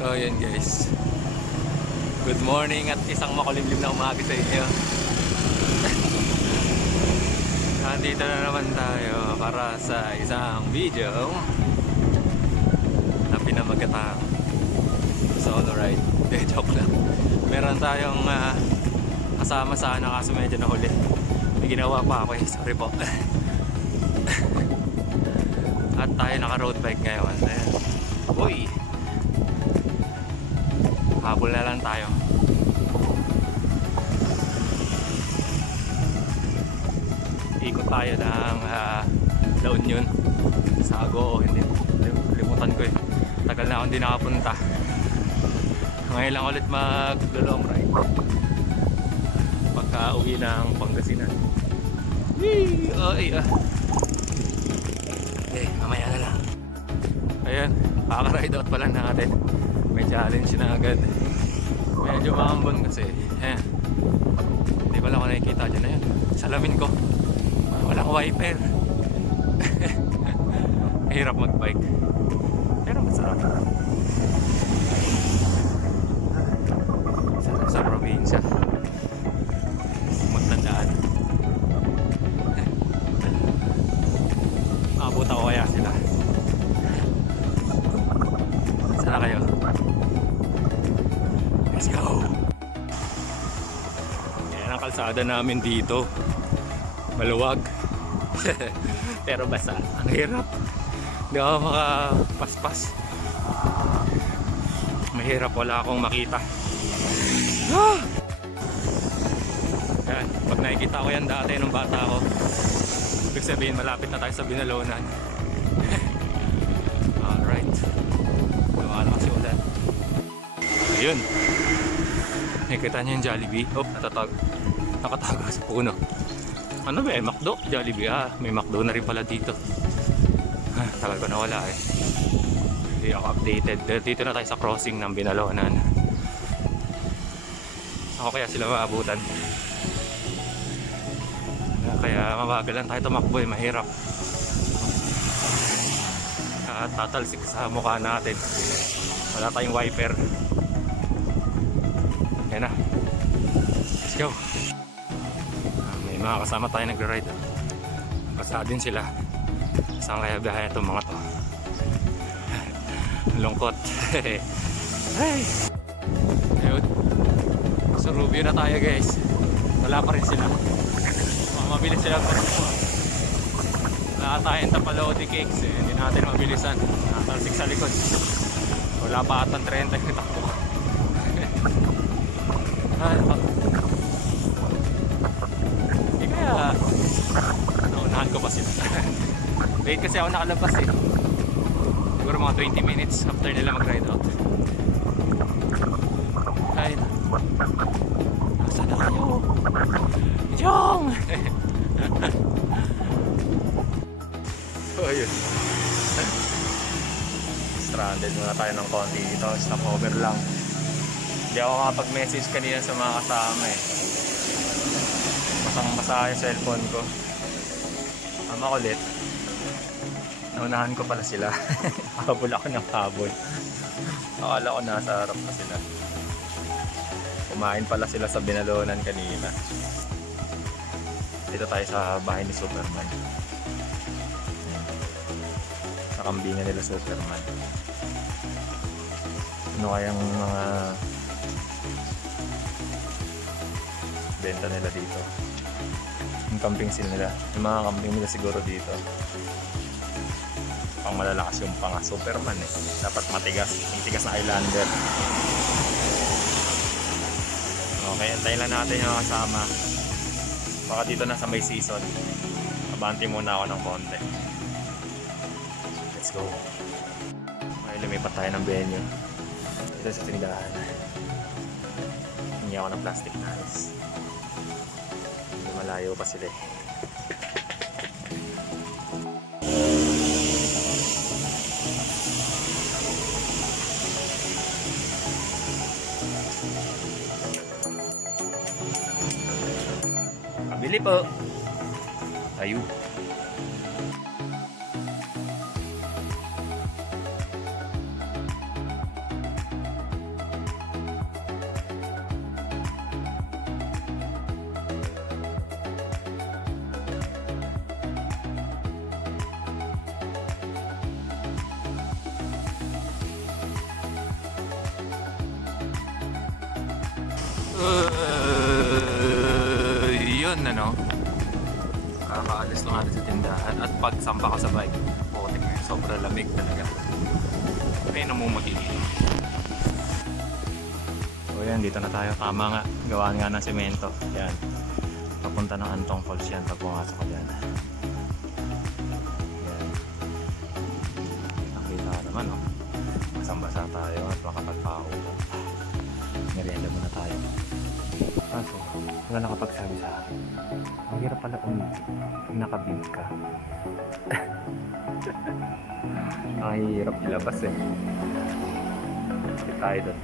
So yun guys, good morning at isang makulimlim na umaga sa inyo. Nandito na naman tayo para sa isang video na pinamagatang solo ride. Joke lang. Meron tayong kasama sana kaso medyo nahuli. May ginawa pa ako sorry po. At tayo naka road bike ngayon. Uy, habol na lang tayo. Ikot tayo ng La Union sa Agoo. Hindi, limutan ko tagal na akong di nakapunta. Ngayon lang ulit mag-long ride pagka uwi ng Pangasinan. Mamaya na lang. Ayan, kaka-ride out pala natin. May challenge na agad. Medyo maambon kasi. Ayan, hindi pala ako nakikita dyan. Ayan, salamin ko walang wiper. Hirap mag-bike pero masarap. Sarap sa probinsya magtandaan. Abot ako kaya sila. Sana kayo. Let's go. Yan ang kalsada namin dito. Maluwag. Pero basa. Ang hirap. Hindi ako makapaspas. Mahirap, wala akong makita. Yan. Pag nakikita ko yan dati nung bata ako, ibig sabihin malapit na tayo sa Binalonan. Alright. Lumala kasi ulan. Ayun. Nakikita niyo yung Jollibee. Oh, nakatago sa puno. Ano ba McDo? Jollibee. May McDo na rin pala dito. Tagal ko na wala Hindi ako updated. Dito na tayo sa crossing ng Binalonan. Ako kaya sila maabutan. Kaya mabagal lang tayo tumakbo mahirap. Tatalsik sa mukha natin. Wala tayong wiper. Yan na. Let's go. May mga kasama tayo nagra-ride. Basa din sila. Saan kaya biyahe itong mga to? Lungkot. Hey. Ayun. So Rubio na tayo guys. Wala pa rin sila. Mabilis sila pa rin po. Wala tayong tapalodi cakes hindi natin mabilisan. Nakatalsik sa likod. Wala pa atang 30 yung takbo. Hindi kaya naunahan ko pa sila. Late kasi ako nakalabas siguro mga 20 minutes after nila mag-ride out. Ay, nasa na kayo? Jong! So ayun, stranded muna tayo ng konti dito. Stopover lang. Hindi ako makapag-message kanina sa mga kasama Basang-basa yung cellphone ko. Ulit. Naunahan ko pala sila. Habol ako ng habol. Akala ko nasa harap na sila. Kumain pala sila sa Binalonan kanina. Dito tayo sa bahay ni Superman. Nakambingan nila Superman. Ano kayang mga benta nila dito? Yung camping scene nila. Yung mga camping nila siguro dito. Pang malalakas yung pang Superman Dapat matigas. Yung tigas na Islander. Okay, antayin lang natin yung kasama. Baka dito na sa may season. Abanti muna ako ng konti. Let's go. May lumipat tayo ng venue. Dito sa tindahan. Hindi ako ng plastic knives. Malayo pa sila Pabili po. Ayun. Yun ano. Kakaalis lang natin sa tindahan. At pag sampa ka sa bike, putik na yun. Sobrang lamig talaga. Ay, namumagi. So yan, dito na tayo. Tama nga. Gawaan nga ng semento. Yan. Papunta ng Antong Falls yan pag pumasok ka dyan. Yan. Nakita naman, no? Basang-basa tayo at makapagpakaulat. Merienda muna tayo. Kaso, wala nakapagsabi sa akin. Ang hirap pala umitin pag nakabib ka. Ang hirap ilabas eh. Sige tayo doon.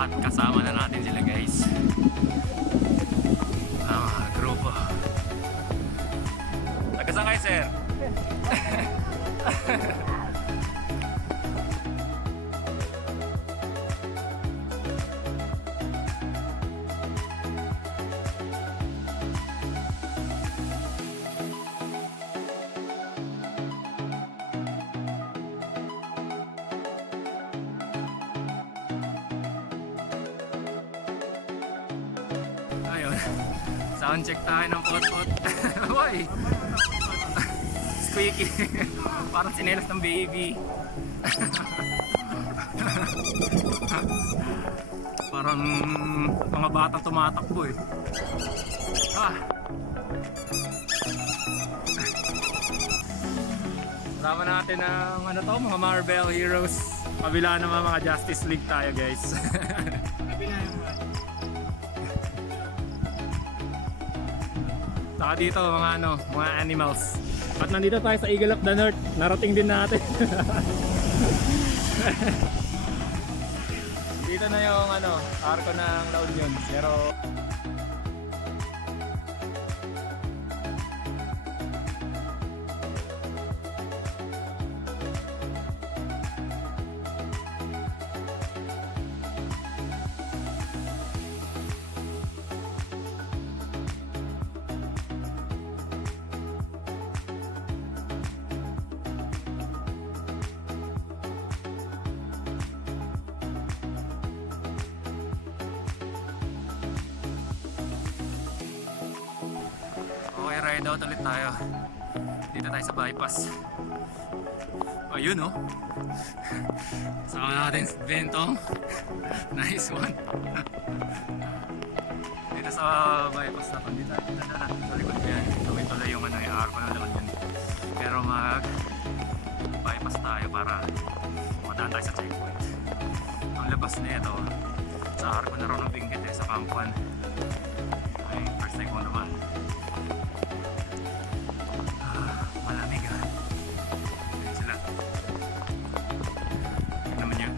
At kasama na natin sila guys. Mga grupo. Taga-saan kayo sir? Ayun, sound check tayo ng pot-pot. Uy! Squeaky. Parang sinelas ng baby. Parang mga batang tumatakbo eh. Ah! Kasama natin ang ano to, mga Marvel Heroes. Kabila naman mga Justice League tayo guys. Kabila naman. Saka dito mga ano, mga animals. At nandito tayo sa Eagle of the North. Narating din natin. Dito na yung ano, arko ng La Union. Pero okay, ride out ulit tayo. Dito tayo sa bypass. Ayun oh. Sama natin si Bentong. Nice one. Dito sa bypass na to. Dito na. Sa likod ko yan. Tuloy-tuloy yung ano, yung arko na naman yun. Pero mag bypass tayo para madaan tayo sa checkpoint. Ang labas na ito sa arko na rin ng Benguet eh, sa Kampuan. Ay, first time ko naman. Malamig ah. Ayan sila.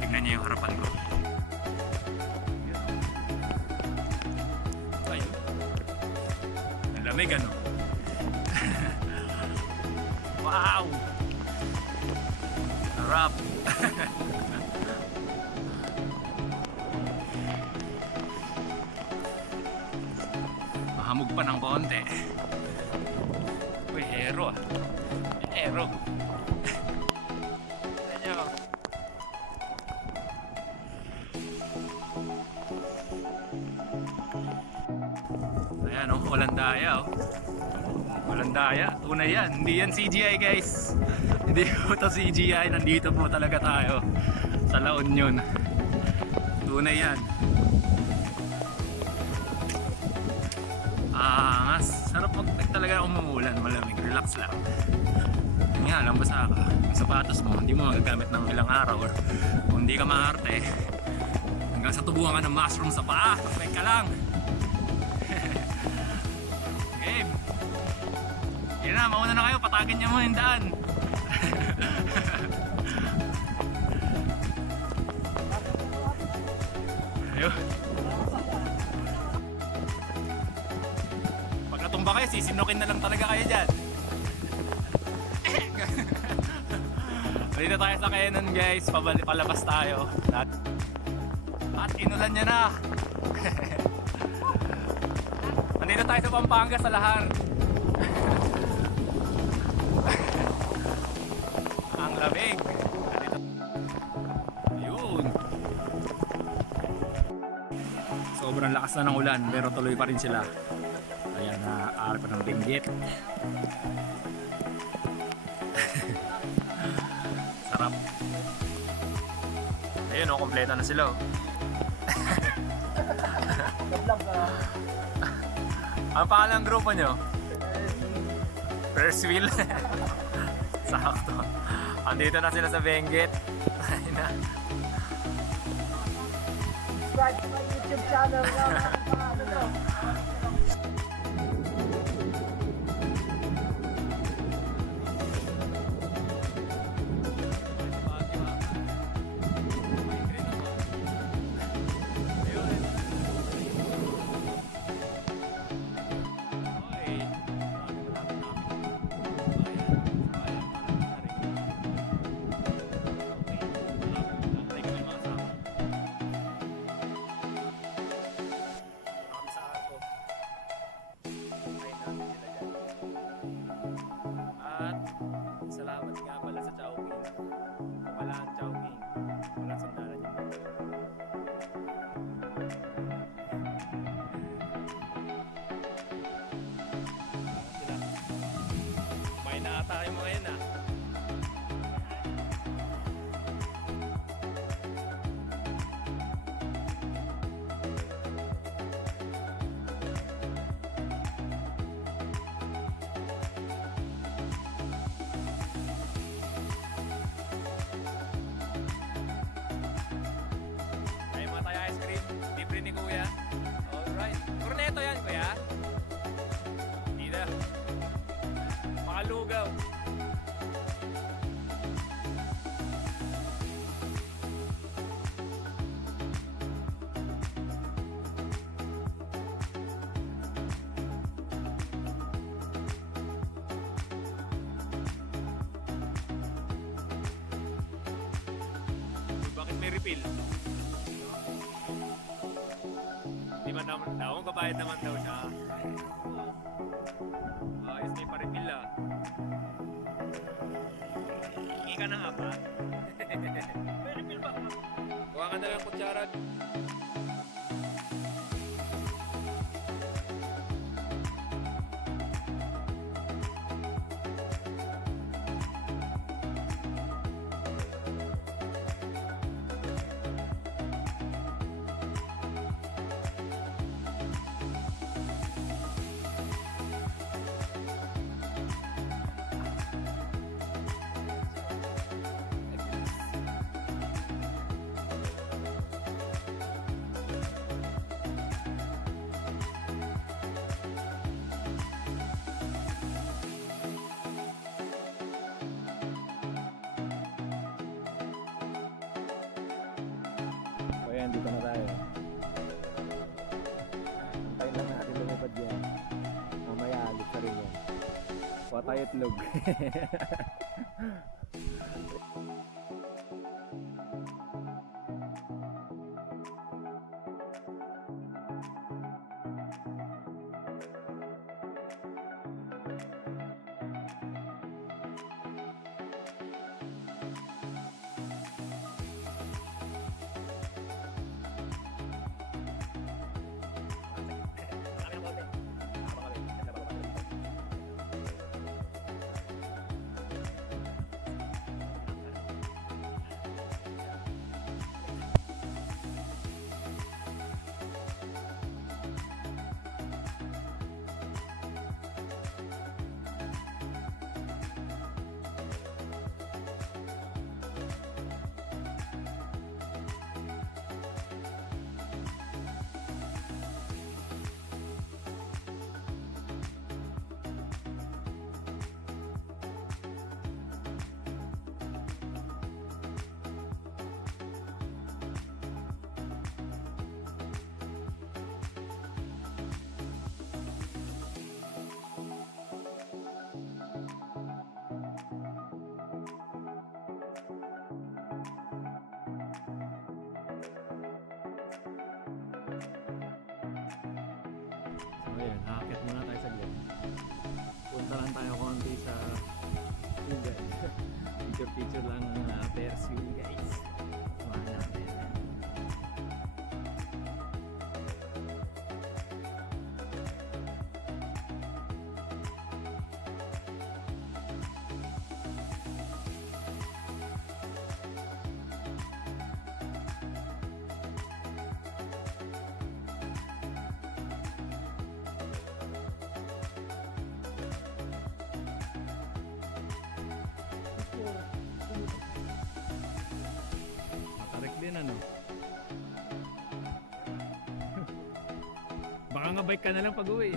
Tingnan niyo yung harapan ko. Ayun. Ang lamig ano. Wow! Sarap! Mahamog pa ng konti. Uy, hero ah. Hero. Ayan nyo. Ayan oh, walang daya oh. Walang daya. Tunay yan. Hindi yan CGI guys. Hindi po ito CGI. Nandito po talaga tayo sa La Union. Tunay yan. Sarap mag-tag talaga kung mamulan, malamig, relax lang. Yan nga lang, basa ka. Yung sapatos mo, hindi mo magagamit ng ilang araw or kung hindi ka maarte, hanggang sa tubuhan ka ng mushroom sa paa, tapay ka lang. Game! Yan na, mauna na kayo, patagin niyo mo yung daan. Ayun. Tumba kayo, sisinukin na lang talaga kayo dyan. Dito tayo sa Kenon guys, palabas tayo. At inulan niya na. Nandito tayo sa Pampanga sa Lahar. Ang lamig. Ayun. Sobrang lakas na ng ulan pero tuloy pa rin sila. Ayan, naaari pa ng binggit. Sarap. Ayun o, kompleto na sila o. Ang pangalan ng grupo nyo? Perez-Wheel. Sakto. Andito na sila sa Benguet. Ayun na. Subscribe to my YouTube channel. Ano to? Salamat nga pala sa Chowking. Wala ang Chowking. Walang sandalan yun. Sila. May naata kayo mga yun ah. Ice cream, libre ni Kuya. Alright. Corneto yan, Kuya. Hindi na. Makalugaw. Bakit may refill? Di man naman daw, magbabayad naman daw siya. Ayos may pa-refill ah. Hingi ka ng apa. May refill ba? Kuha ka na lang kutsara. Ayan, dito na tayo. Antayin lang natin lumipad yan. Mamaya alit sa rin yan. Kuha tayo itlog. Ayun, nakakit muna tayo saglit. Punta lang tayo konti sa Ugat. Picture lang ng Perez-Wheel guys. Samahan natin. Matarik din ano. Baka nga bike ka na lang pag-uwi.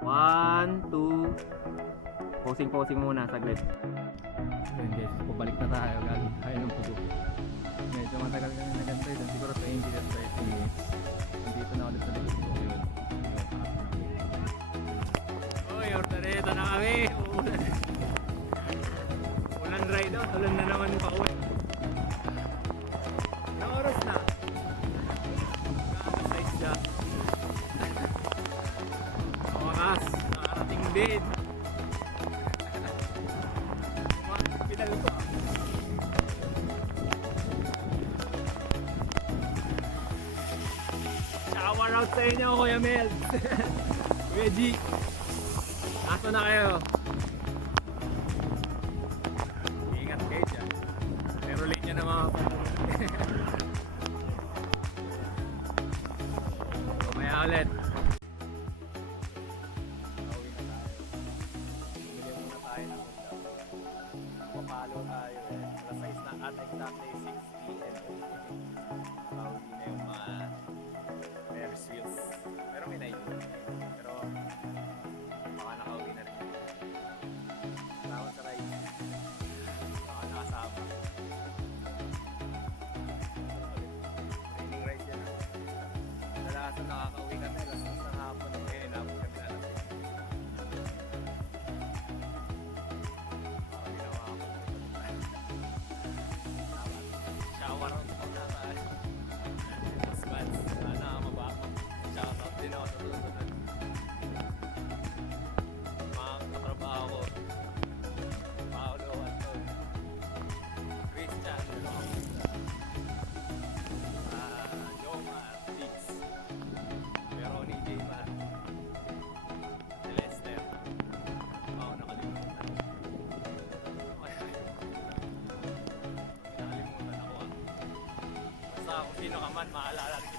One, two. Posing muna saglit. Ayun guys, pabalik na tayo. Galing tayo ng Pugo. Medyo matagal kami na ganito. Siguro 20 to 30 minutes. Dito na ulit sa likod ko. Ayun. Uy, ordereta na kami. Ulan ride out. Ulan na naman pa uwi. Anong oras na? Nakaka-size siya. Wakas, nakarating din. Pinal ko. Shower out sa inyo, Kuya Mel. Kuya G. Aso na kayo. Ingat kayo dyan. Pero late nyo na mga kumaya ulit. Papalo tayo alas 6 na at exactly 6 p.m. Pauwi na yung mga Perez-Wheels. Pero may night. Pero baka nakauwi na rin. Salamat sa ride. Baka nakasama. Training ride yan. Kadalasan nakakauwi kami alas 6 ng hapon. Kaya inabot kami na alas 6. Shower out muna tayo. Mas fans, sana mababa. Shout out din ako sa tulad. Mga katrabaho ko. Paolo, Anton. Christian. Joma, Dix. Veroni, J-Man. Lester. Oo, nakalimutan. Nakalimutan ako. Basta kung sino ka man, maalala rin